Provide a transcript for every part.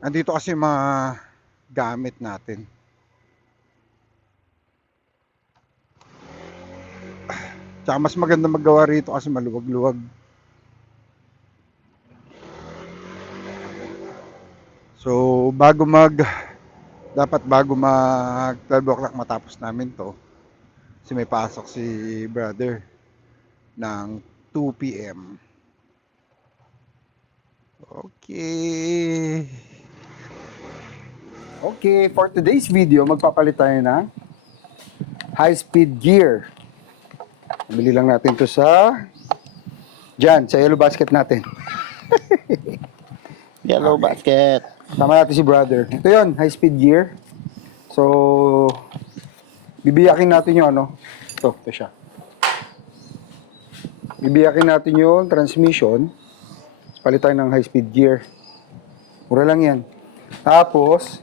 Andito kasi mga gamit natin. Tsaka mas maganda maggawa rito kasi maluwag-luwag. So, dapat bago mag 12 o'clock matapos namin to. Kasi may pasok si brother ng 2 p.m. Okay. Okay, for today's video, magpapalit tayo ng high-speed gear. Bili lang natin to sa yellow basket natin. Yellow basket. Tama natin si brother. Ito yun, high-speed gear. So, bibiyakin natin yung ano. Ito siya. Bibiyakin natin yung transmission. Palit tayo ng high-speed gear. Mura lang yan. Tapos,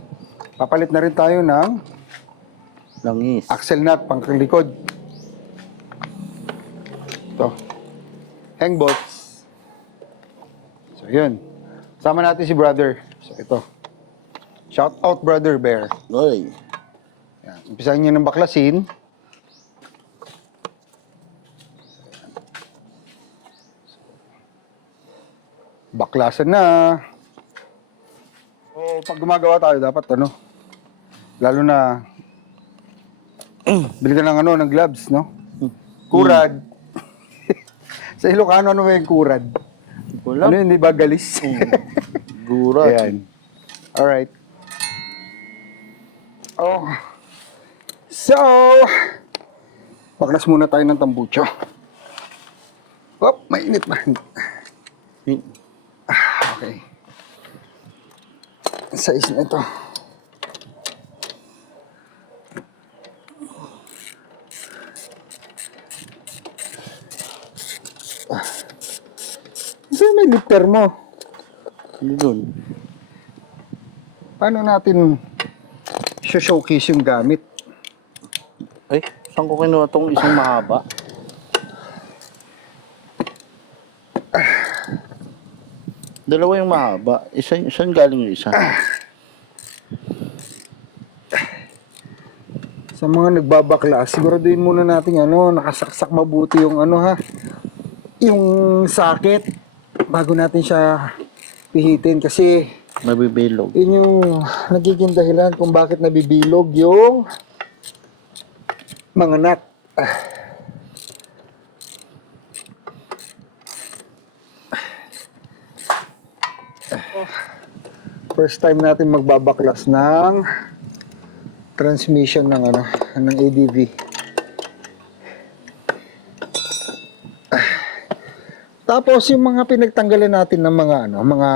papalit na rin tayo ng Langis. axle nut pang likod. Ito. Hang bolts. So, yun. Sama natin si brother. So, ito. Shout out, Brother Bear. Oy. Yan. Umpisahan niyo ng baklasin. Baklasan na. O, pag gumagawa tayo, dapat ano, lalo na, bili ka ng ano, ng gloves, no? Kurad. Sa Ilocano, ano ba yung kurad? Ano yun, di ba? Galis. Gura. Ayan. Alright. Oh. So, baklas muna tayo ng tambucho. Oh, mainit ba? Okay. Size na ito. Saan may lifter mo? Hindi dun. Paano natin showcase yung gamit? Ay, saan ko kinuha tong isang mahaba? Dalawa yung mahaba. Isang galing yung isa. Sa mga nagbabakla, siguraduhin muna natin ano, nakasaksak mabuti yung ano ha, yung sakit bago natin siya pihitin kasi Mabibilog. yun yung nagiging dahilan kung bakit nabibilog yung mga nut. First time natin magbabaklas ng transmission ng ano, ng ADV. Tapos yung mga pinagtanggalan natin ng mga ano, mga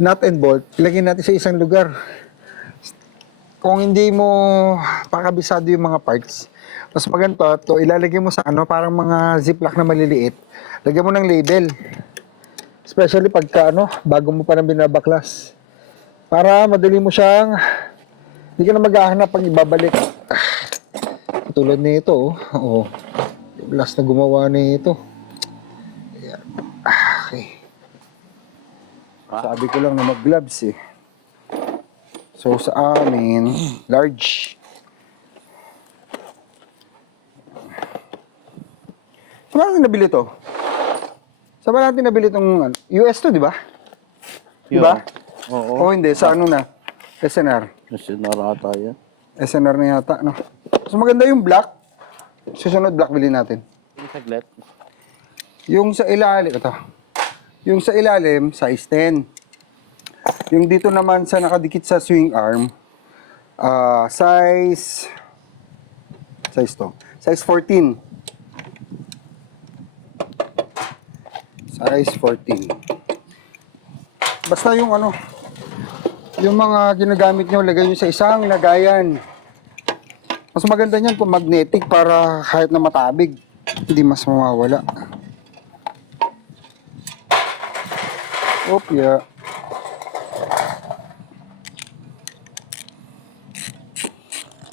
nut and bolt, ilagay natin sa isang lugar. Kung hindi mo pakabisado yung mga parts, mas maganda to ilalagay mo sa ano, parang mga ziplock na maliliit. Lagyan mo ng label. Especially pagka ano, bago mo pa nang binabaklas. Para madali mo siyang hindi ka na maghahanap pang ibabalik. Tulad nito, oh. Yung last na gumawa nito. Ayan. Okay. Sabi ko lang na mag-gloves eh. So sa amin, large. Saan natin nabili to? Saan ba natin nabili itong US to, di ba? Di ba? Oo. O hindi, sa ano na? SNR. Kasi narata yan. SNR na yata, no? So maganda yung black. Susunod black bilhin natin. Yung saglit. Yung sa ilalim, ito. Yung sa ilalim, size 10. Yung dito naman sa nakadikit sa swing arm, size to. Size 14. Size 14. Basta yung ano, yung mga ginagamit nyo, lagay nyo sa isang lagayan. Mas maganda niyan kung magnetic para kahit na matabig, hindi mas mawawala. Yeah.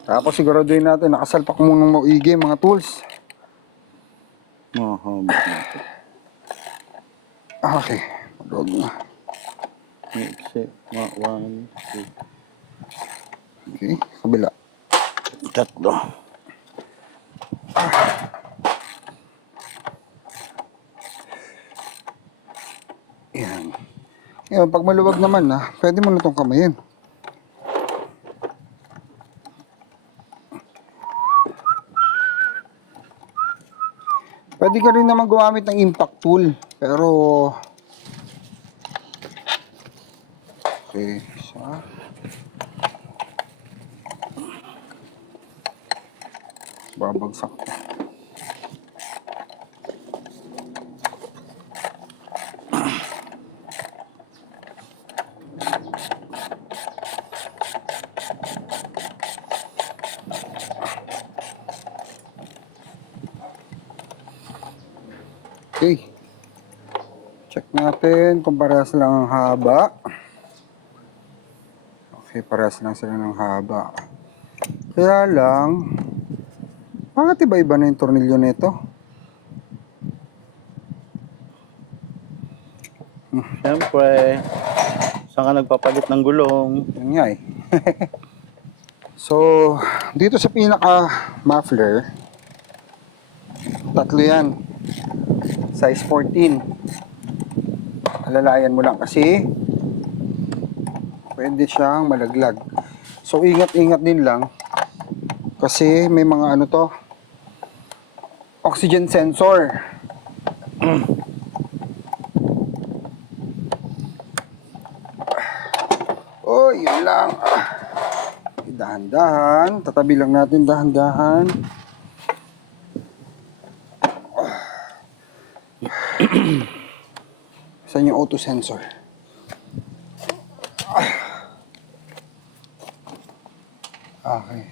Tapos siguraduhin natin, nakasalpak muna ng maigi mga tools. Mahaba natin. Okay. Huwag na. One, two, Okay, kabila. tatlo. Yan. Yan, pag maluwag naman na, pwede mo na itong kamayin. Pwede ka rin naman gumamit ng impact tool. Pero... Okay, isa. Babagsak ko. Okay. Check natin kung parehas lang ang haba. Okay, parehas lang sila ng haba. Kaya lang, bakit iba-iba na yung tornilyo nito? Siyempre, saan ka nagpapalit ng gulong? Yun nga eh. So, dito sa pinaka-muffler, tatlo yan. Size 14. Alalayan mo lang kasi pwede siyang malaglag. So, ingat-ingat din lang kasi may mga ano to, oxygen sensor. Oh, yun lang. Dahan-dahan. Tatabi lang natin dahan-dahan. Saan yung auto sensor? Okay.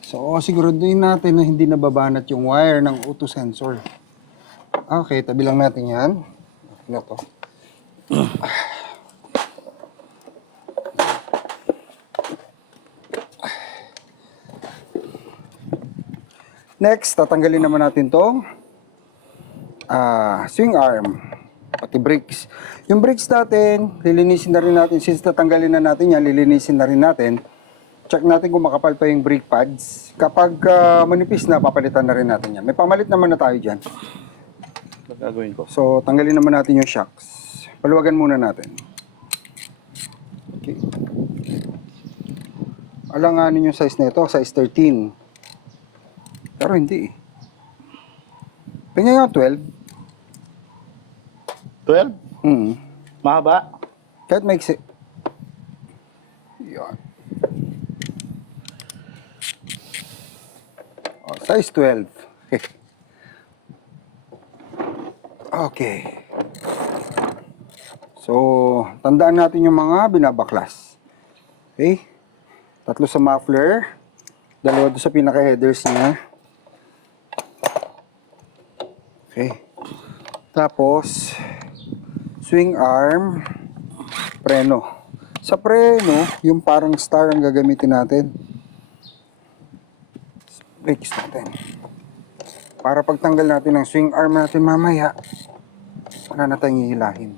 So, siguraduhin natin na hindi nababanat yung wire ng auto sensor. Okay, tabi lang natin yan. Ano to? Next, tatanggalin naman natin tong swing arm, pati brakes. Yung brakes natin, lilinisin na rin natin. Since tatanggalin na natin yan, lilinisin na rin natin. Check natin kung makapal pa yung brake pads. Kapag manipis na, papalitan na rin natin yan. May pamalit naman na tayo dyan. Ano gagawin ko? So, tanggalin naman natin yung shocks. Paluwagan muna natin. Okay. Alanganin yung size nito, size 13. Pero hindi eh. Tingnan nga 12. 12? Mahaba? Kahit maiksi. Yan. Oh, size 12. Okay. So, tandaan natin yung mga binabaklas. Okay? 3 sa muffler. 2 doon sa pinaka-headers niya. Okay. Tapos, swing arm, preno. Sa preno, yung parang star ang gagamitin natin. Brakes natin. Para pagtanggal natin ng swing arm natin mamaya, wala na tayong hihilahin.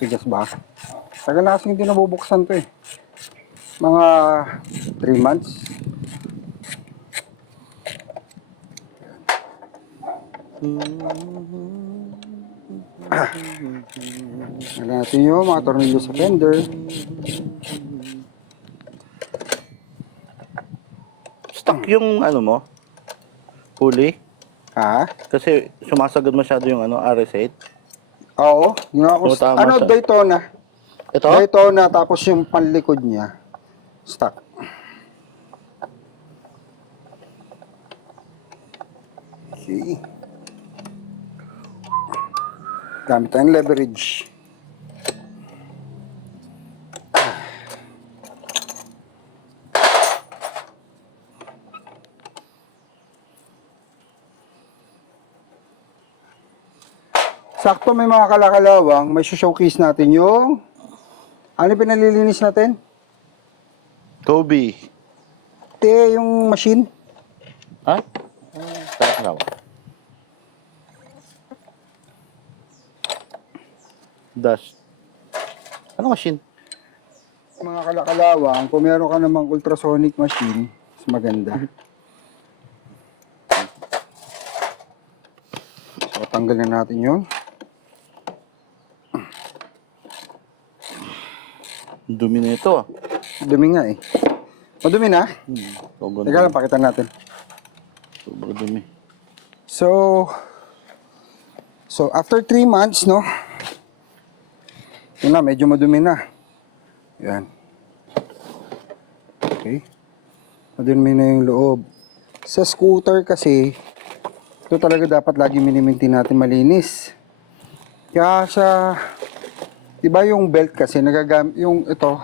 Tigas ba? Tagal na kasing hindi nabubuksan to eh. Mga 3 months. Wala natin yung mga tornilyo sa fender. Stuck yung ano mo? Pulley? Ha? Kasi sumasagad masyado yung RS8. Oo. Yun ako, Oo, tama ano, siya. Daytona. Ito? Daytona, tapos yung panlikod niya. Stuck. Okay. Gamit tayong leverage. Sakto may mga kalakalawang, may showcase natin yung ano pinalilinis natin? Kobe. Yung machine. Ha? Tara. Dust. Ano machine? Mga kalakalawang, kung meron ka namang ultrasonic machine, mas maganda. So, tanggalin natin yun. Dumi na ito ah. Dumi nga eh. Madumi na? Sobrang Teka lang, pakita natin. Sobrang dumi. So after 3 months, no? Yun na, medyo madumi na. Yan. Okay. Madumi na yung loob. Sa scooter kasi, ito talaga dapat lagi minimaintain natin malinis. Kaya sa, diba yung belt kasi, nagagamit, yung ito,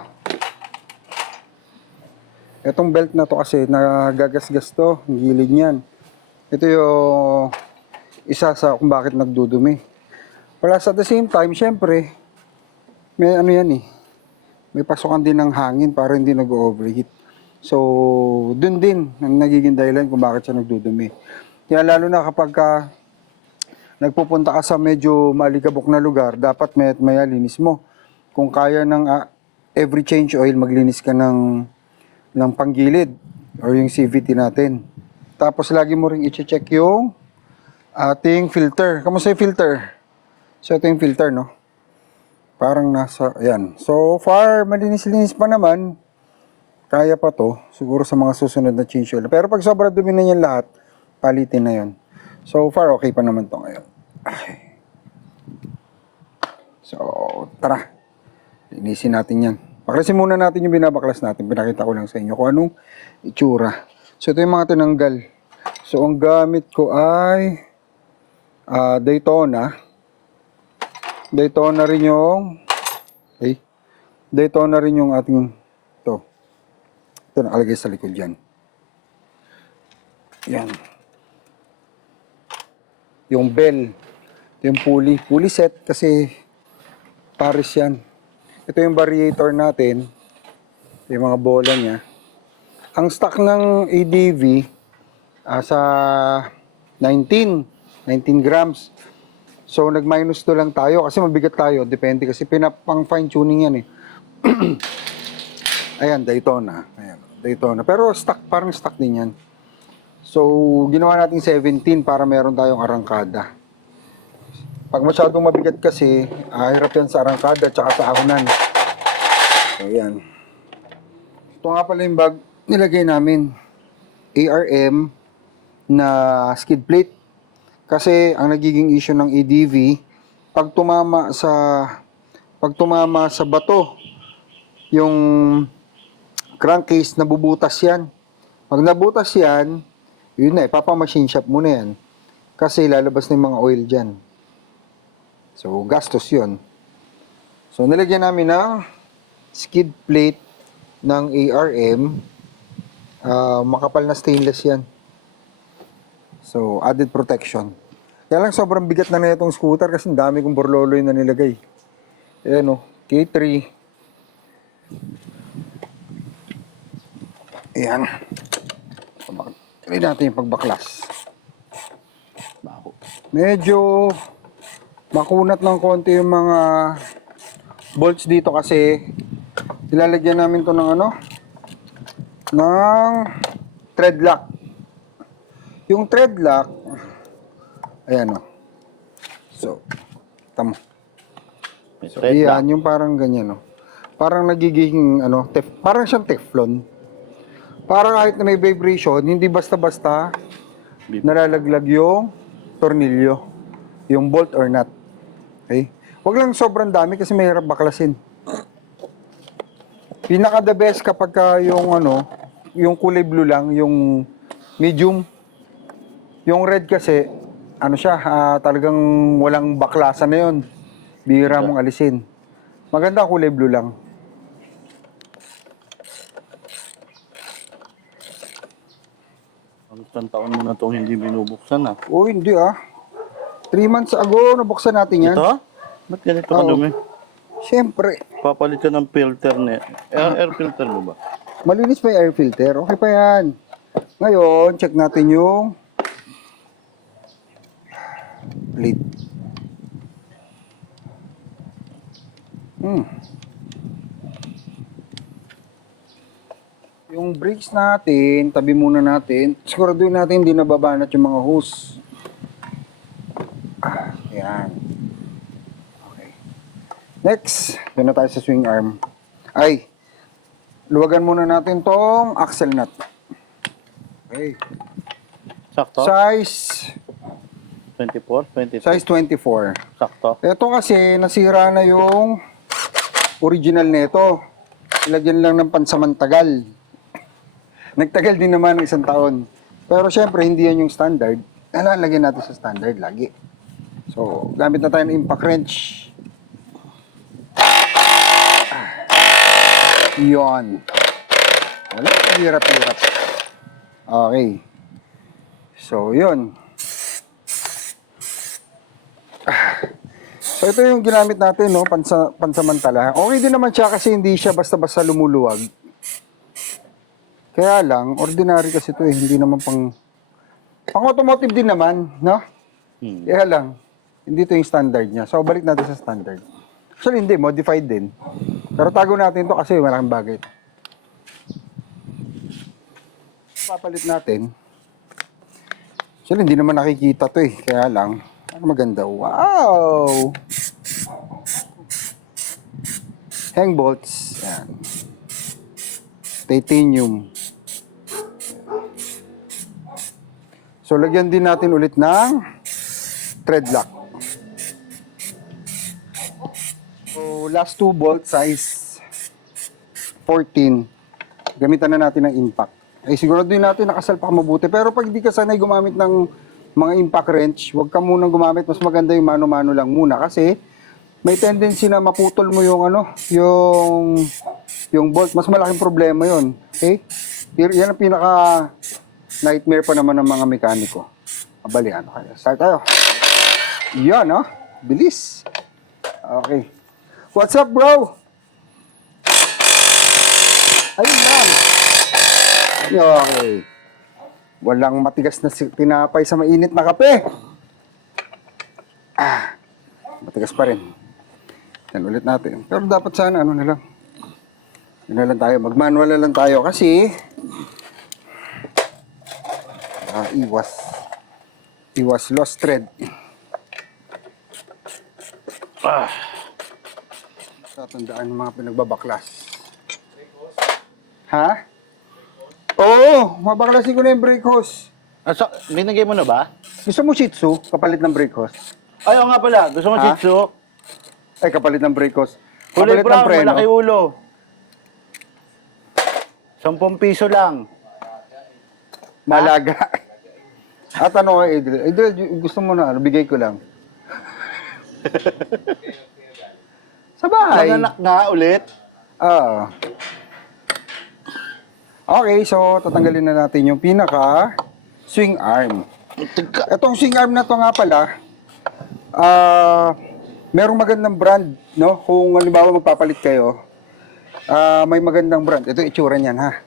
itong belt na to kasi, nagagasgas to, yung gilid niyan. Ito yung isa sa kung bakit nagdudumi. Plus at the same time, syempre, may ano yan eh, may pasukan din ng hangin para hindi nag-overheat. So, dun din ang nagiging dahilan kung bakit siya nagdudumi. Kaya lalo na kapag nagpupunta ka sa medyo malikabok na lugar, dapat may linis mo. Kung kaya ng every change oil, maglinis ka ng panggilid or yung CVT natin. Tapos lagi mo ring i-check yung ating filter. Kamusta yung filter? So, ito yung filter, no? Parang nasa, ayan. So far, malinis-linis pa naman. Kaya pa to. Siguro sa mga susunod na change oil. Pero pag sobrang dumi na yan lahat, palitin na yon. So far, okay pa naman to ngayon. Okay. So, tara. Linisin natin yan. Baklasin muna natin yung binabaklas natin. Pinakita ko lang sa inyo kung anong itsura. So, ito yung mga tinanggal. So, ang gamit ko ay Daytona. Daytona rin yung Daytona rin yung ating ito nakalagay sa likod yan. Yan. Yung bell. Ito yung pulley set kasi pares yan. Ito yung variator natin. Ito yung mga bola niya. Ang stock ng ADV sa 19 grams. So, nag-minus 2 lang tayo kasi mabigat tayo. Depende kasi pinapang fine tuning yan eh. Ayan, Daytona. Ayan, Daytona. Pero stock, parang stock din yan. So, ginawa natin 17 para meron tayong arangkada. Pag masyadong mabigat kasi, hirap yan sa arangkada tsaka sa ahonan. So, ayan. Ito nga pala yung bag nilagay namin. ARM na skid plate. Kasi ang nagiging issue ng ADV, pag tumama sa bato, yung crankcase nabubutas yan. Pag nabutas yan, yun na, ipapa-machine shop mo na yan. Kasi lalabas na yung mga oil dyan. So, gastos yun. So, nilagyan namin ng skid plate ng ARM. Makapal na stainless yan. So, added protection. Kaya lang sobrang bigat na itong scooter kasi dami kong borloloy na nilagay. Ayan o, K3. Ayan. Try natin yung pagbaklas. Medyo makunat ng konti yung mga bolts dito kasi ilalagyan namin to ng ng thread lock. Yung thread lock, ayan o. So, tamo. So, ayan, yung parang ganyan o. Parang nagiging, parang siyang Teflon. Parang kahit na may vibration, hindi basta-basta nalalaglag yung tornilyo, yung bolt or nut. Okay? Huwag lang sobrang dami kasi mahirap baklasin. Pinaka the best kapag yung kulay blue lang, yung medium. Yung red kasi, talagang walang baklasan na yun. Bihira mong alisin. Maganda kulay blue lang. Ang taon mo na itong hindi binubuksan ah. Oh, hindi 3 months ago, nabuksan natin yan. Ito? Ba't ganito kadumi? Siyempre. Papalit ka ng filter air filter mo ba? Malinis pa yung air filter. Okay pa yan. Ngayon, check natin yung plate. Yung brakes natin, tabi muna natin. Siguraduhin natin hindi nababanat yung mga hose. Yan. Okay. Next, doon na tayo sa swing arm. Ay, luwagan muna natin tong axle nut. Okay. Sakto? Size 24, 23. Size 24. Sakto. Ito kasi, nasira na yung original nito. Ilagyan lang ng pansamantagal. Nagtagal din naman 1 taon. Pero syempre, hindi yan yung standard. Lalagyan natin sa standard lagi. So, gamit na tayo ng impact wrench. Yon. Wala, hirap-hirap. Okay. So, yun. So, ito yung ginamit natin, no? Pansamantala. Okay din naman siya kasi hindi siya basta-basta lumuluwag. Kaya lang, ordinary kasi ito eh. Hindi naman pang-automotive din naman, no? Kaya lang, hindi ito yung standard niya. So, balik natin sa standard. Actually, hindi. Modified din. Pero tago natin ito kasi malaking bagay. Papalit natin. Actually, hindi naman nakikita ito eh. Kaya lang, maganda. Wow! Hang bolts. Yan. Titanium. So, lagyan din natin ulit ng thread lock. So, last 2 bolt size 14. Gamitan na natin ng impact. Ay, siguro din natin nakasalpak mabuti. Pero pag di ka sanay gumamit ng mga impact wrench, huwag ka munang gumamit. Mas maganda yung mano-mano lang muna. Kasi, may tendency na maputol mo yung yung bolt. Mas malaking problema yon. Okay? Yan ang pinaka nightmare pa naman ng mga mekaniko. Abali, ano kaya? Start tayo. Yan, no? Bilis. Okay. What's up, bro? Ayun lang. Okay. Walang matigas na tinapay sa mainit na kape. Matigas pa rin. Yan ulit natin. Pero dapat sana, ano na lang. Yun na lang tayo. Mag-manual na lang tayo kasi iwas lost thread. Tatandaan ng mga pinagbabaklas. Ha? Oo, mabaklasin ko na yung brake hose. Binigay mo na ba? Gusto mo Shih Tzu, kapalit ng brake hose? Ay, oo nga pala. Gusto mo Ha? Shih Tzu? Ay, kapalit ng brake hose. Kulay Kapalit ng brown, preno. malaki ulo. 10 piso lang. Malaga. At ano kay Adriel? Adriel, gusto mo na, bigay ko lang. Sa bahay. Nanganak nga ulit. Oo. Okay, so tatanggalin na natin yung pinaka swing arm. Itong swing arm na to nga pala, merong magandang brand, no? Kung halimbawa magpapalit kayo, may magandang brand. Ito itsura niyan, ha?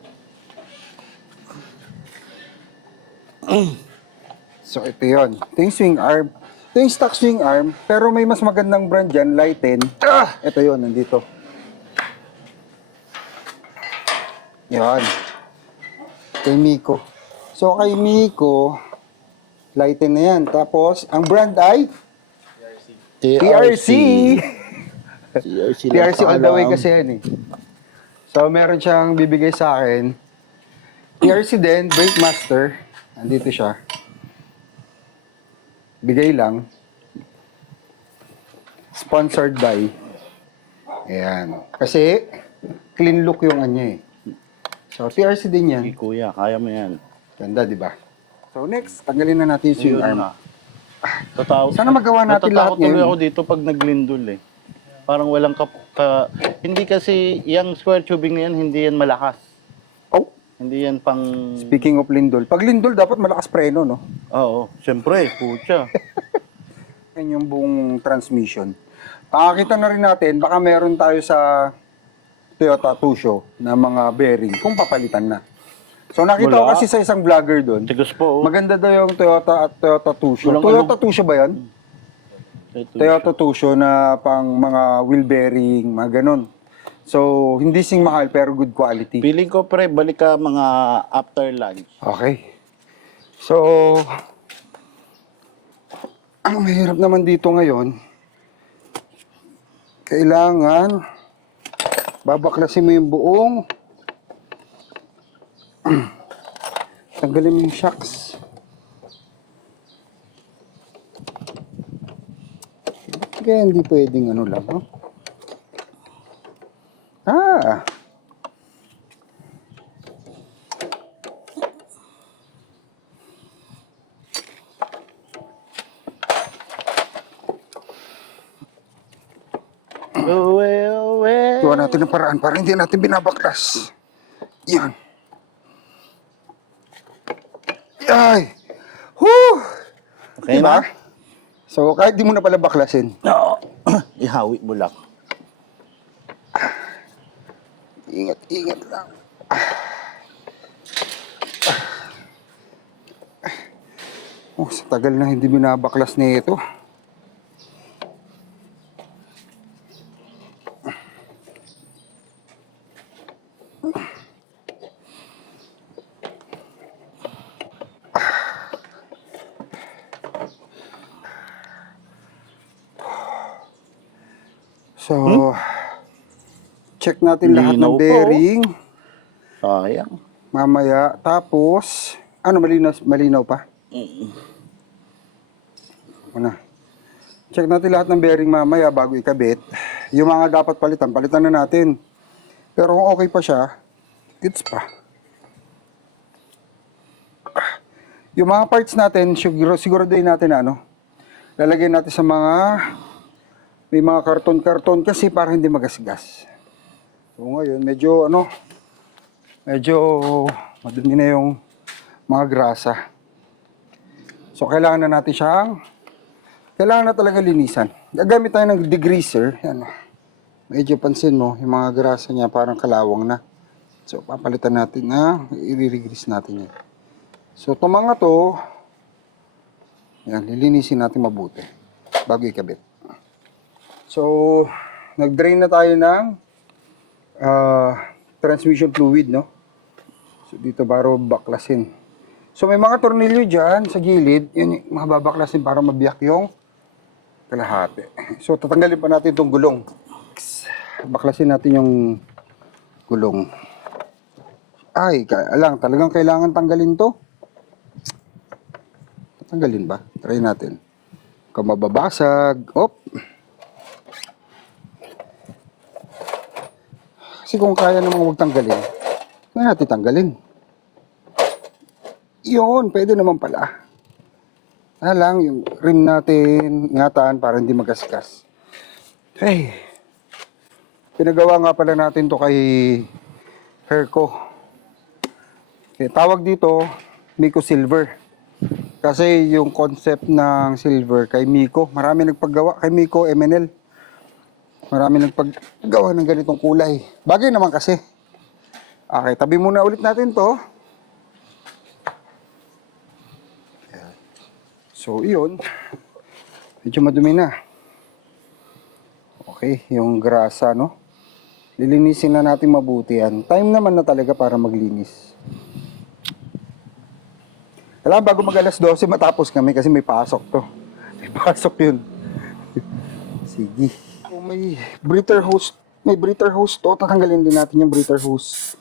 So, ito yun. Ito yung swing arm. Ito yung stock swing arm, pero may mas magandang brand dyan, Lighten. Ito yun, nandito. Yan. Kay Miko. So, kay Miko, Lighten na yan. Tapos, ang brand ay TRC. TRC all the way kasi yan eh. So, meron siyang bibigay sa akin. TRC din, Brake Master. Andito siya. Bigay lang. Sponsored by. Ayan. Kasi, clean look yung anya eh. So, TRC din yan. Sige, kuya, kaya mo yan. Ganda, di ba? So, next, tanggalin na natin yung swing arm. Sana magawa natin lahat natatakot tuloy ngayon. ako dito pag naglindol eh. Parang walang hindi kasi yung square tubing na yan, hindi yan malakas. Oh, Hindi yan pang... speaking of lindol. Pag lindol, dapat malakas preno, no? Oo, siyempre, pucha. Yan yung buong transmission. Pakakita na rin natin, baka meron tayo sa Toyota Tusho na mga bearing kung papalitan na. So nakita ko Wala. kasi sa isang vlogger doon, Tigas po. maganda daw yung Toyota at Toyota Tusho. Walang Toyota Tusho ba yan? Toyota Tusho na pang mga wheel bearing, mga ganun. So, hindi sing mahal pero good quality. Feeling ko pre, balik ka mga after lunch. Okay. So, ang mahirap naman dito ngayon, kailangan babaklasin mo yung buong tanggalin mo yung shocks. Kaya hindi pwedeng ano lang, no? Ah! Uwe. Gawa natin ng paraan para hindi natin binabaklas. Yan. Ay! Whew! Okay Diba? na? So, kahit di mo na pala baklasin. No. Ihawi mo lang. Ingat lang. Oh, sa tagal na hindi binabaklas nito. So, check natin lahat Linaw ng po. bearing. Sayang. Mamaya. Tapos, ano, malinaw pa? Una. Check natin lahat ng bearing mamaya bago ikabit. Yung mga dapat palitan na natin. Pero kung okay pa siya, goods pa. Yung mga parts natin, siguraduhin natin na ano, lalagay natin sa mga, may mga karton-karton kasi para hindi magasgas. So ngayon, medyo madumi na yung mga grasa. So kailangan na natin kailangan na talaga linisan. Gagamit tayo ng degreaser. Yan. Medyo pansin mo, yung mga grasa niya parang kalawang na. So papalitan natin na, i-degrease natin yan. So itong mga to, yan, lilinisin natin mabuti bago ikabit. So, nag-drain na tayo ng transmission fluid, no? So dito baro baklasin. So may mga tornilyo dyan sa gilid, yun yung mga babaklasin para mabiyak yung kalahati. So tatanggalin pa natin itong gulong. Baklasin natin yung gulong. Ay, talagang kailangan tanggalin to. Tatanggalin ba? Try natin. Kung mababasag. Op! Kasi kung kaya namang huwag tanggalin, kaya natin tanggalin. Yun, pwede naman pala. Lang, yung rim natin, ingatan para hindi magasgas. Hey, pinagawa nga pala natin to kay Herco. Okay, tawag dito, Miko Silver. Kasi yung concept ng silver kay Miko, marami nagpaggawa kay Miko MNL. Marami nagpaggawa ng ganitong kulay. Bagay naman kasi. Okay, tabi muna ulit natin to. So, yun. Medyo madumi na. Okay, yung grasa, no? Lilinisin na natin mabuti yan. Time naman na talaga para maglinis. Alam, bago mag alas 12, matapos kami kasi may pasok to. May pasok yun. Sige. Kung may breather hose to, tatanggalin din natin yung breather hose.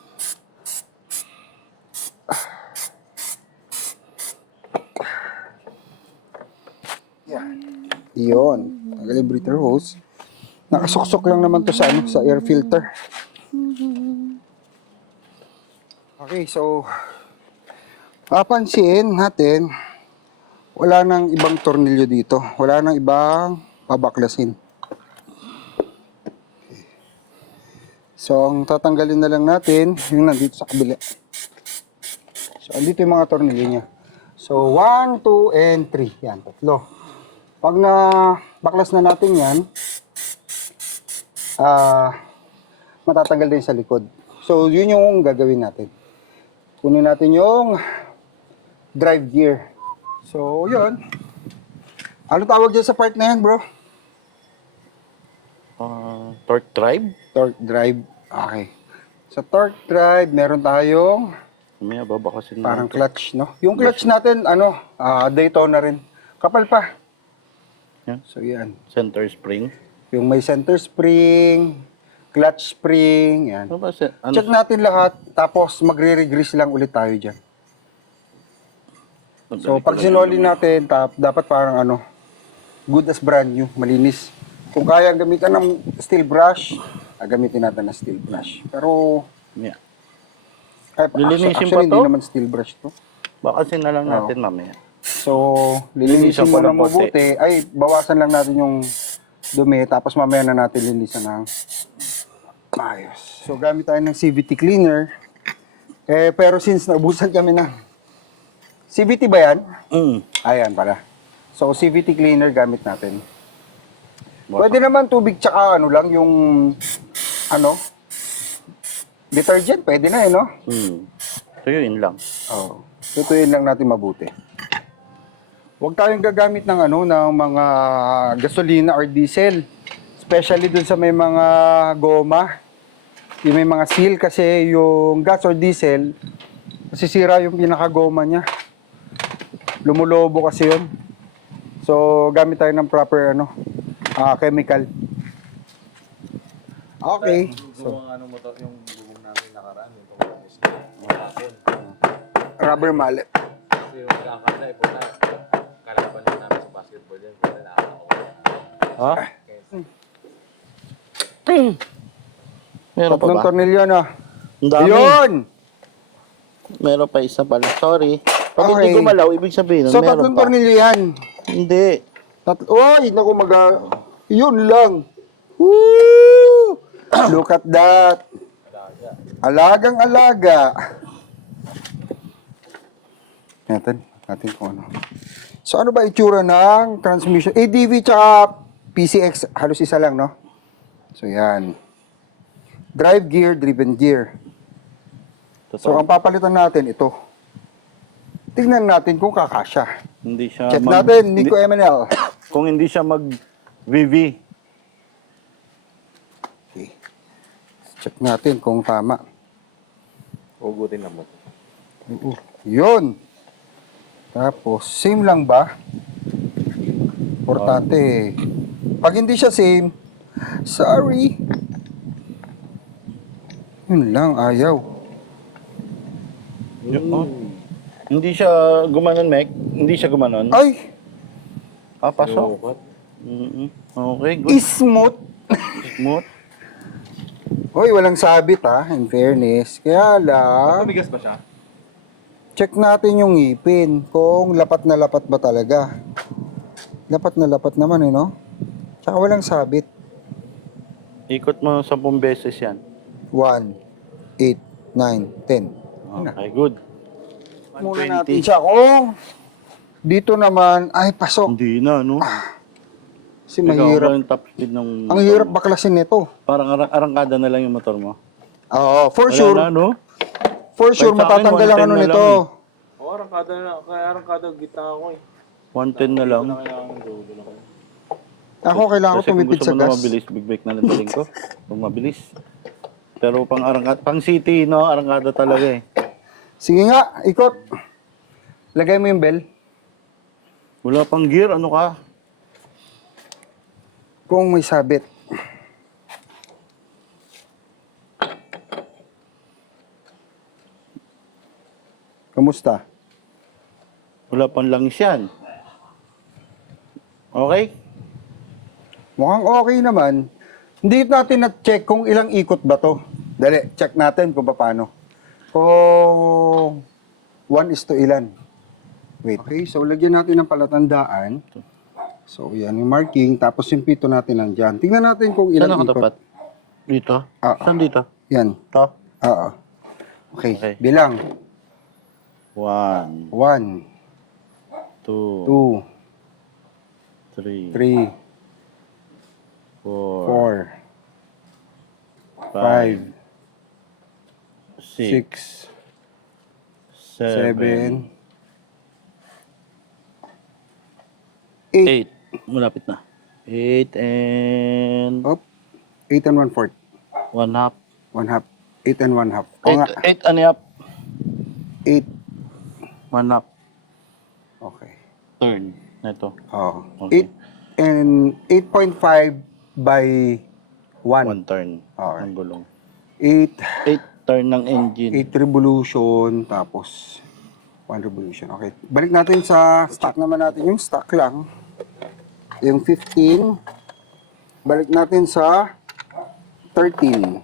Yan. Yun. Tanggalin yung breather hose. Nakasuksok lang naman to sa air filter. Okay, so papansin natin, wala nang ibang tornilyo dito. Wala nang ibang pabaklasin. So, ang tatanggalin na lang natin, yung nandito sa kabila. So, andito yung mga tornilyo niya. So, 1, 2, and 3. Yan, tatlo. Pag na-baklas na natin yan, matatanggal din sa likod. So, yun yung gagawin natin. Kunin natin yung drive gear. So, yun. Ano tawag dyan sa part na yan, bro? Torque drive? Torque drive. Okay. Sa torque drive, meron tayong May baba kasi na. parang clutch, no? Yung clutch natin, Daytona rin. Kapal pa. Yan. So, yan. Center spring. Yung may center spring, clutch spring, yan. Ano ba? Check natin lahat, tapos magre-regrease lang ulit tayo dyan. So, pag sinoli natin, dapat parang good as brand new, malinis. Kung kaya gamitan ng steel brush, gamitin natin ng steel brush. Pero, Yeah. actually, Lilinisin pa to? hindi naman steel brush to. Baka na lang natin mamaya. So, lilinisin Linisan mo pa na ng konti. mabuti. Ay, bawasan lang natin yung dumi, tapos mamaya na natin linisan ng ayos. So, gamit tayo ng CVT cleaner. Pero since naubusan kami ng CVT ba yan? Ayan pala. So, CVT cleaner gamit natin. Pwede naman tubig tsaka lang, yung detergent, pwede na no? Tuyuin lang. Oo. Tutuyin lang natin mabuti. Huwag tayong gagamit ng ng mga gasolina or diesel. Especially dun sa may mga goma. Yung may mga seal kasi yung gas or diesel, masisira yung pinakagoma niya. Lumulobo kasi yun. So, gamit tayo ng proper chemical. Okay. So, rubber mallet. Kasi yung nakakala, puta, kalaban na namin sa basketball yan. Puta, nakakala. Ha? Meron pa Tatlong ba? tornilyo na. Ang dami. Yun! Meron pa isa pala. Sorry. Pag Okay. hindi gumalaw, ibig sabihin, So, meron tatlong pa. tornilyo yan. Hindi. Oy, naku yun lang. Woo! Look at that. Alagang alaga. Natin kung ano. So, ano ba itsura ng transmission? ADV tsaka PCX, halos isa lang, no? So, yan. Drive gear, driven gear. So, ang papalitan natin, ito. Tingnan natin kung kakasya. Hindi siya Check natin, Nico MNL. Kung hindi siya mag-VV. Okay. Check natin kung tama. Hugutin na mo. Oo. Yun. Tapos, same lang ba? Importante. Pag hindi siya same, sorry. Yun lang, ayaw. Hindi siya gumanon, Mek. Hindi siya gumanon. Ay, Pasok. Okay, good. smooth. Smooth. Hoy, walang sabit in fairness. Kaya lang, Tumigas ba siya? check natin yung ngipin kung lapat na lapat ba talaga. Lapat na lapat naman no? Tsaka walang sabit. Ikot mo 10 beses yan. 1, 8, 9, 10. Okay, good. Muna natin siya kung dito naman ay pasok. Hindi na, no? Kasi mahirap. Yung top speed ng Ang hirap baklasin nito. Parang arangkada na lang yung motor mo. Oo, for Wala sure. na, no? For sure, Kahit sa akin, matatanggal ang 110 ano na nito. lang Oo, arangkada na. Kaya arangkada gitna ako eh. 110 na lang. Kailangan ng dulo lang. Ako kailangan ko Kasi kung tumipid gusto sa mo na gas. mabilis, big brake na lang ko. Kung mabilis. Pero pang city, no? Arangkada talaga eh. Sige nga, ikot. Lagay mo yung bell. Wala pang gear, ano ka? Kung may sabit. Kamusta? Wala pang langis yan. Okay? Mukhang okay naman. Hindi natin na-check kung ilang ikot ba to. Dali, check natin kung paano. Kung 1 is to ilan. Wait. Okay, so lagyan natin ng palatandaan. So, yan yung marking. Tapos yung pito natin nandyan. Tingnan natin kung Saan ilang nakatapat? ikot. Dito? Ah. Saan dito? Yan. Ito? Oo. Okay. Okay. Bilang. 1, 1, 2, 2, 3, 3, 4, 4, 5, 6, 6, 7, 7, 8. 8. Malapit na. 8 and Up. 8 and 1/4. 1/2. 1/2. 8 and 1/2. O nga, 8 and a half. 8. 1/2 Okay. turn. Ito. Oh. Okay. 8 and 8.5 by 1. 1 turn Okay. ng gulong. 8 8 turn ng engine. 8 revolution, tapos 1 revolution. Okay. Balik natin sa stock naman natin. Yung stock lang. Yung 15. Balik natin sa 13.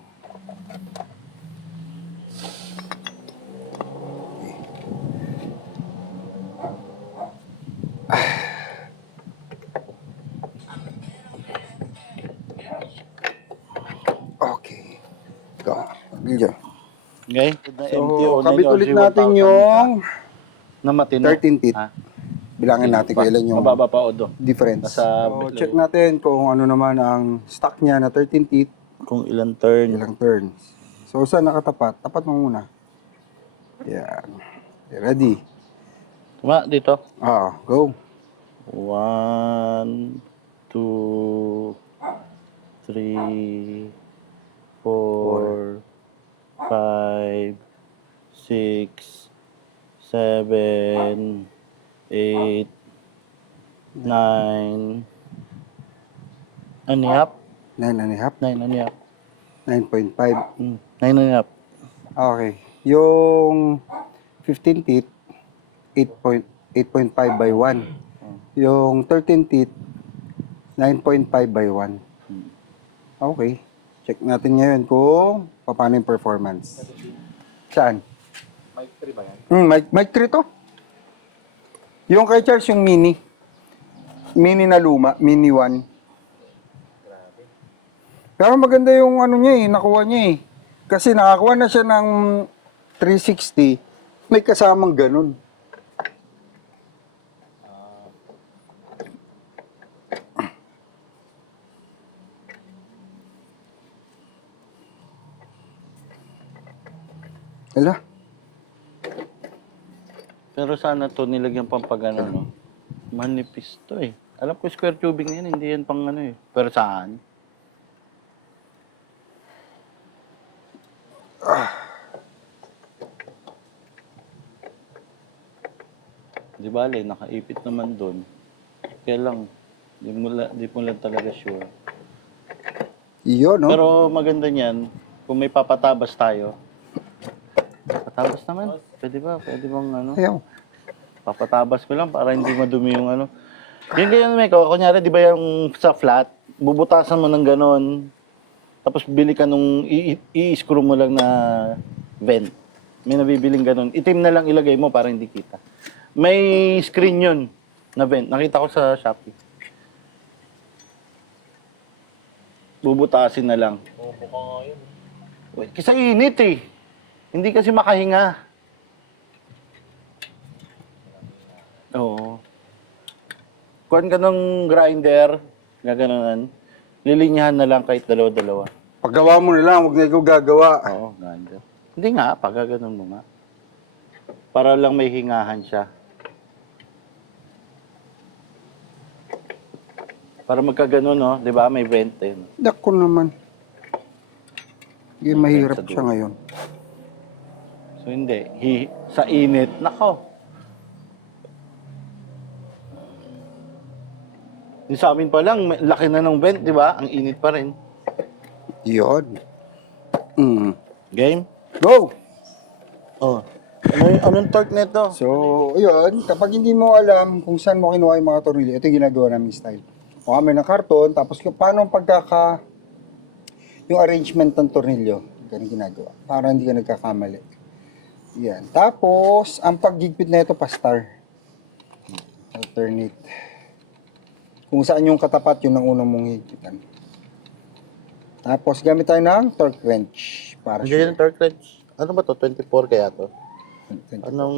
Okay. Go. Video. Okay? So, kabit ulit natin yung na matino. 13 teeth. Ha? Bilangin natin kung ilan yung Mababa pa o do. difference. Nasa So, check natin kung ano naman ang stock niya na 13 teeth, Kung ilang turn. ilang turns. So, saan nakatapat? Tapat mo muna. Yan. Okay, ready? Tuma, dito. Go. 1, 2, 3, 4, 5, 6, 7, 8, 9, and a half. 9 and a half. 9 and a half. 9.5. 9 and a half. Okay. Yung 15 teeth, 8.5 by 1. Yung 13 teeth, 9.5 by 1. Okay. Check natin ngayon kung paano yung performance. Saan? Mic 3 ba yan? Mic 3 to. Yung kay Charles, yung mini. Mini na luma, mini 1. Pero maganda yung ano niya nakuha niya Kasi nakakuha na siya ng 360, may kasamang ganun. Ala, Pero sana to nilagyan pang pag ano, no? Manipis to Alam ko square tubing na yan, hindi yan pang ano Pero saan? Di bale, nakaipit naman doon. Kaya lang, di mo lang talaga sure. iyo no? Pero maganda niyan, kung may papatabas tayo, papatabas naman. Pwede ba? Pwede bang ano? Ayaw. Papatabas ko lang para hindi madumi yung ano. Yun ganyan, Meko. Kunyari, di ba yung sa flat, bubutasan mo ng ganon, tapos bili ka nung i-screw mo lang na vent. May nabibiling ganon. Itim na lang ilagay mo para hindi kita. May screen yun na vent. Nakita ko sa Shopee. Bubutasin na lang. Bubo ka nga yun. Wait, kasi init Hindi kasi makahinga. Oo. Kuhan ka ng grinder, gaganon. Lilinyahan na lang kahit dalawa-dalawa. Paggawa mo na lang, huwag na ikaw gagawa. Oo, grinder. Hindi nga, pagkaganon mo nga. Para lang may hingahan siya. Para magkaganon, no? Di ba? May vent Dako naman. Hindi mahirap sa siya dulo. ngayon. So hindi. Sa init, nako. Yung sa amin pa lang, laki na ng vent, di ba? Ang init pa rin. Yun. Game? Go! Oh. Anong torque nito? So, yun. Kapag hindi mo alam kung saan mo kinuha yung mga tornilyo, ito yung ginagawa namin style. O kami ng karton, tapos paano yung arrangement ng tornilyo. Ganun ginagawa. Para hindi ka nagkakamali. Yan. Tapos, ang paggigpit na ito, pa-star. Alternate. Kung saan yung katapat, yun ang unang mong higpitan. Tapos, gamit tayo ng torque wrench. Para Ganyan yung torque wrench. Ano ba to? 24 kaya to? sure. Anong...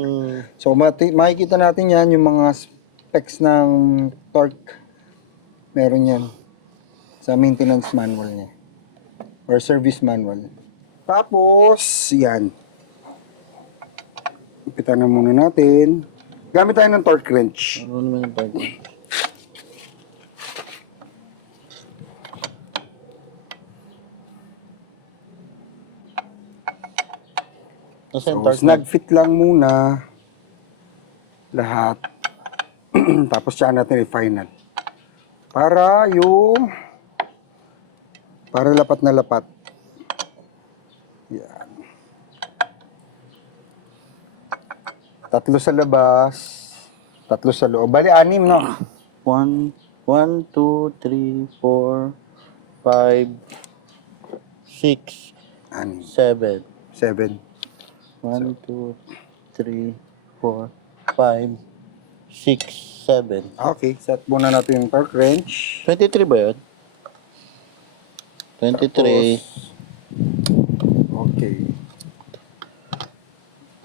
So, makikita natin yan, yung mga specs ng torque. Meron yan. Sa maintenance manual niya. Or service manual. Tapos, yan. Ipitan na muna natin. Gamit tayo ng torque wrench. Ano naman yung torque wrench? Nasa yung So, torque snug fit lang muna lahat. Tapos siya natin i-final. Para lapat na lapat. Yan. 3 sa labas, 3 sa loob. Bali, 6, no? 1, 1, 2, 3, 4, 5, 6, 6, 7. 7. 1, 2, 3, 4, 5, 6, 7. Okay, set muna natin yung torque wrench. 23 ba yun? 23. Okay.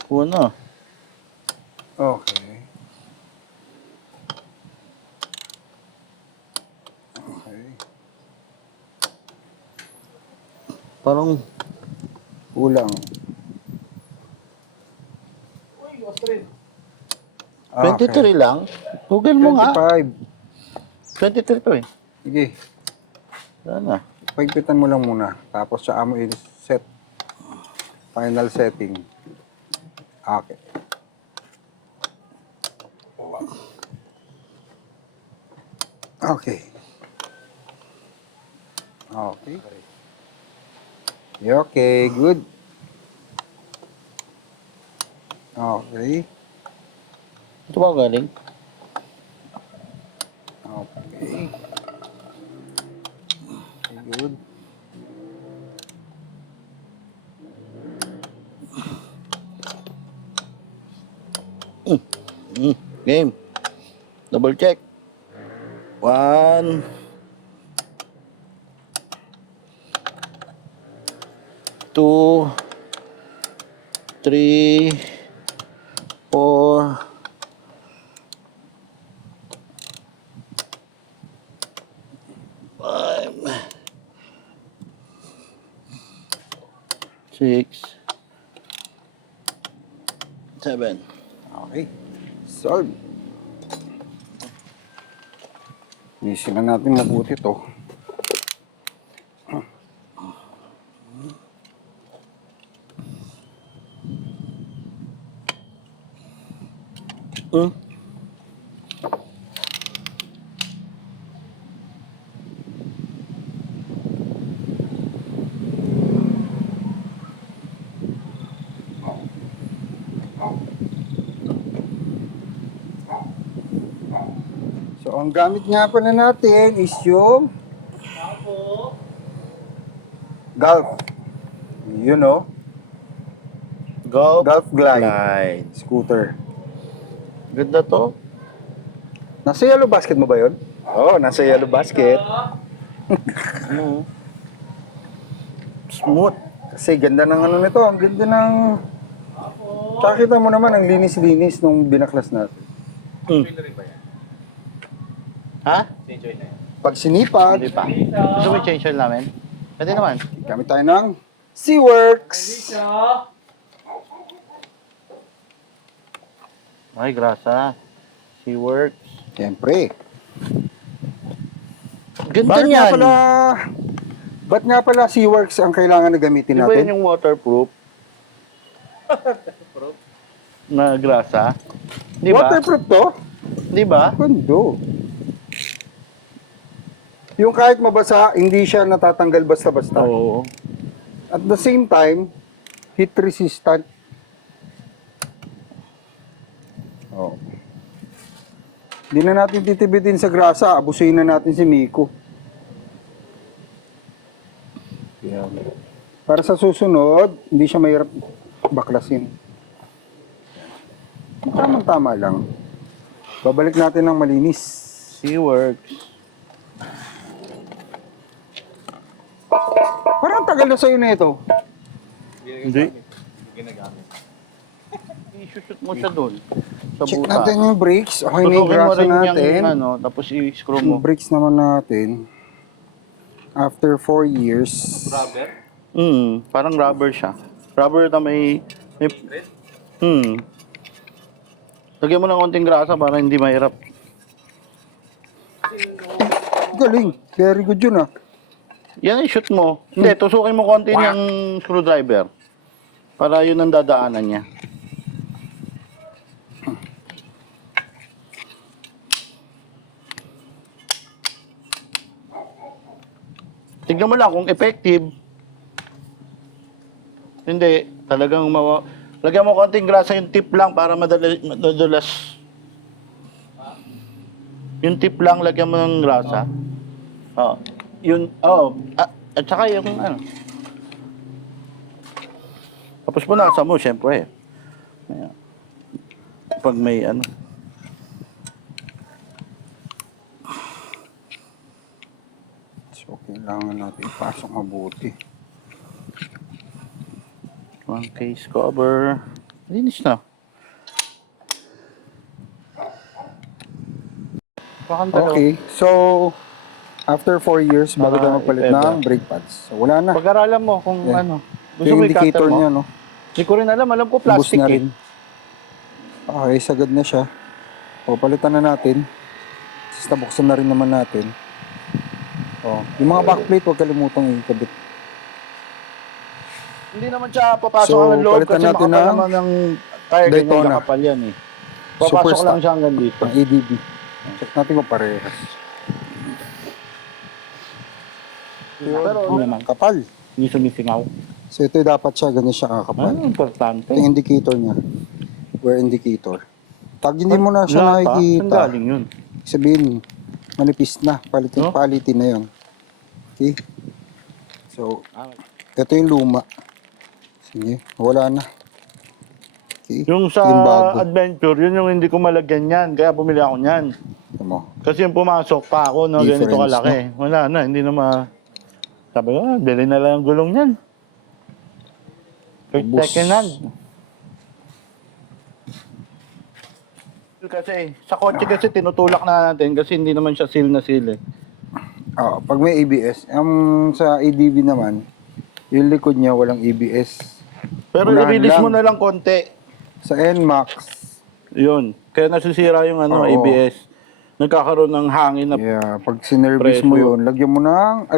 Una. Okay. Okay. Parang Kulang. Ah, 23 lang. Google mo nga. 25. 23 to eh. Sige, Sana. pagpitan mo lang muna. Tapos siya mo i-set. Final setting. Okay. Okay. Okay. Okay, good. Okay. Ito ba galing? Okay. Good. Game. Double check. 1, 2, 3, 4, 5, 6, 7. Okay. Solve. Isin na natin mabuti to. Hmm? So, ang gamit nga pala natin is yung Golf. You know, Golf, Golf Glide. Glide. Scooter. Ganda to. Nasa yellow basket mo ba yun? Oo, nasa yellow basket. Ano? Smooth. Kasi ganda ng ano nito, ang ganda ng... Tsaka kita mo naman, ang linis-linis nung binaklas natin. Ha? Pag sinipag, Hindi pa. Gusto mo i-change oil namin? Pwede naman. gamit tayo ng SeaWorks. Ay, grasa. She works. Siyempre. Ganda Bakit nga niyan. pala... Ba't nga pala SeaWorks ang kailangan na gamitin Di ba natin? yun yung waterproof? Na grasa? Di ba? Waterproof to? Di ba? Kundo. Yung kahit mabasa, hindi siya natatanggal basta-basta. Oo. At the same time, heat resistant. Oh. Hindi na natin titibitin sa grasa, abusuin na natin si Miko. Yan. Para sa susunod, hindi siya mahirap baklasin. Tamang-tama lang. Babalik natin ng malinis. She works. Parang tagal na sa'yo na ito. Hindi. I-shoot mo siya doon. Sa Check buta. natin yung brakes. Okay na yung Tutukin mo grasa rin natin. yung ano, tapos i-screw mo. Yung brakes naman natin. After 4 years. Parang rubber siya. Rubber na may lagyan mo ng konting grasa para hindi mahirap. Galing. Very good yun ah. Yan ay shoot mo. Hindi, tusukin mo konti yung screwdriver. Para yun ang dadaanan niya. Tignan mo lang kung effective. Hindi, talagang lagyan mo konting grasa yung tip lang para madalas. Yung tip lang, lagyan mo ng grasa. Oh. Yun, at saka yung ano. Tapos punasan mo, syempre. Ayan. Pag may ano. So, kailangan natin ipasok mabuti. One case cover. Linis na. Okay, so after 4 years, bago tayo magpalit if ever. ng brake pads. So wala na. Pag-aralan mo kung Yeah. ano. Ito yung mo indicator i-cutter mo? niya, no? Hindi ko rin alam. Alam ko Bus plastic na eh. rin. Okay, sagad na siya. O, palitan na natin. Tapos nabuksan na rin naman natin. O, yung mga backplate, huwag kalimutang ikabit. Hindi naman siya papasok So, ng loob palitan kasi natin makapal ng naman ng tire ganyan Daytona. kakapal yan eh. Papasok Superstock. lang siya hanggang dito. Ang ADB. Check natin kung parehas. Pero Yun, naman, kapal. hindi sumisingaw. So, ito dapat siya, ganun siya kakapal. Importante. Ito yung indicator niya. Wear indicator. Pag hindi mo na siya Wala pa? Saan nakikita, galing yun? sabihin, manipis na. No? Palitin na yun. Okay? So, ito yung luma. Sige, wala na. Okay? Yung sa Yung bago. adventure, yun yung hindi ko malagyan yan. Kaya pumili ako niyan. Ito mo. Kasi yung pumasok pa ako, no, ganito Difference, kalaki. Wala na, hindi na Sabi ko, bili na lang ang gulong niyan. Ubus. Second hand. Kasi, sa kotse kasi tinutulak na natin kasi hindi naman siya seal na seal eh. Pag may ABS, sa ADB naman, yung likod niya walang ABS. Pero Unahan i-release lang. mo na lang konti. Sa NMAX, Yun. Kaya nasisira yung Oo. ABS. Nagkakaroon ng hangin na pag sinervice mo Preso. yun, lagyan mo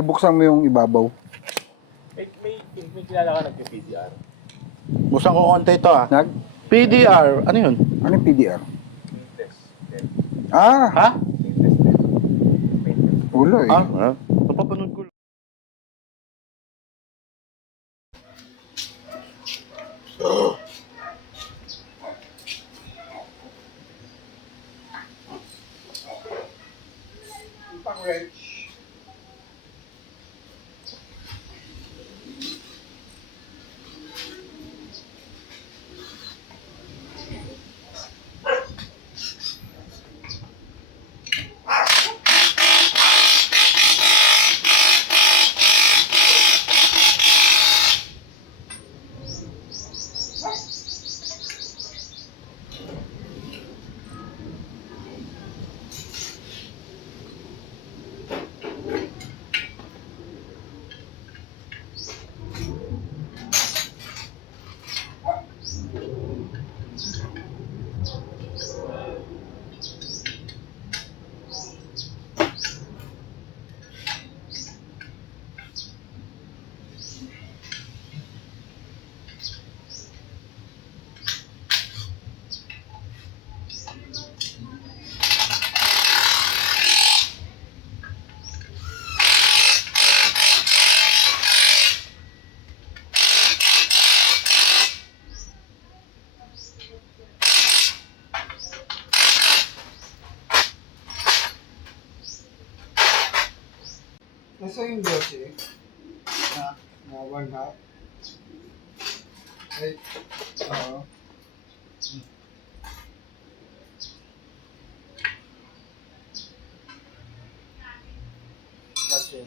buksan mo yung ibabaw. May kilala ka nagka-PDR. Busang ko konti ito ah. Nag? PDR, ano yun? Ano yung PDR? Test. Ha? Wala eh. Napapanood ko. Nasa yung 12 na 1 half. Ay, oo. Gotcha.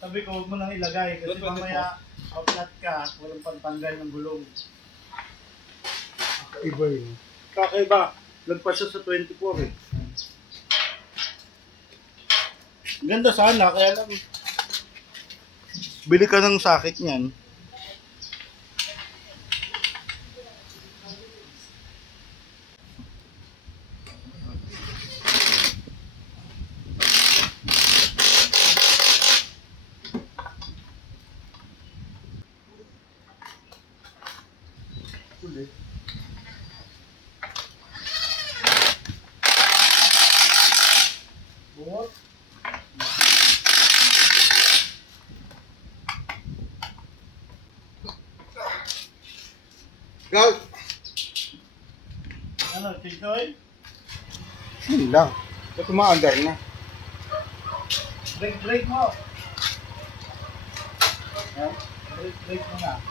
Sabi ko, huwag mo nang ilagay kasi mamaya pa-flat ka, walang pantanggal ng gulong. Iba yun. Kakaiba, lagpas siya sa 24 eh. Ganda sana, kaya lang bili ka ng sakit niyan. Go! Ano, Chikoy? Yun lang. Ba't umaandar na? Break mo. Yan, break mo na.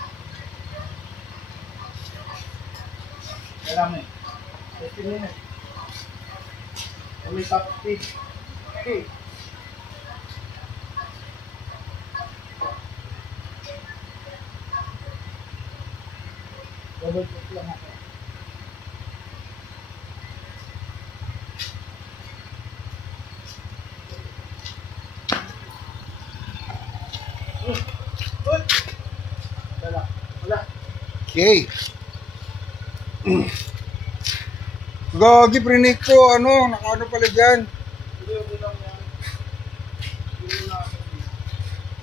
Kailangan eh. 15 minutes. Uli top speed. Okay. Double check lang ako. Wala. Okay. Gagi, prinik ko. Ano? Nakaano pala dyan? Okay lang yan.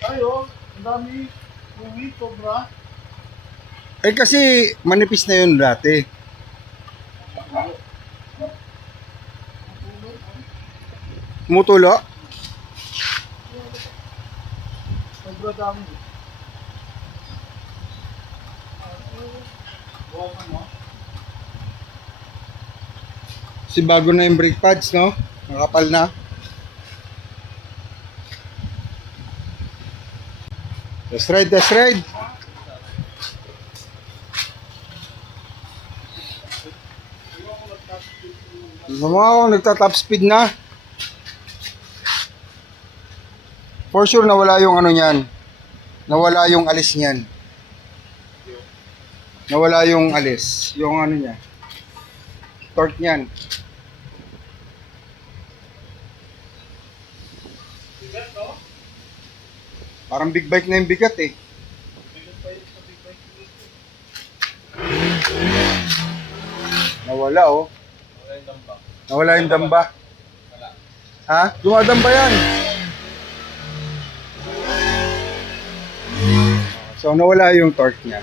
Ayo, ang dami. Uwi, sobra. Eh kasi manipis na yun dati. Mutulo? Sobra dami. Buwasan mo. Si bago na yung brake pads, no? Nakapal na. That's right, that's right. Nagta-top speed na. For sure nawala yung ano niyan. Nawala yung alis niyan. Nawala yung alis. Yung ano niya. Torque niyan. Parang big bike na yung bigat eh. Nawala oh. Nawala yung damba. Ha? Dumadamba yan. So nawala yung torque niya.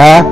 Ha?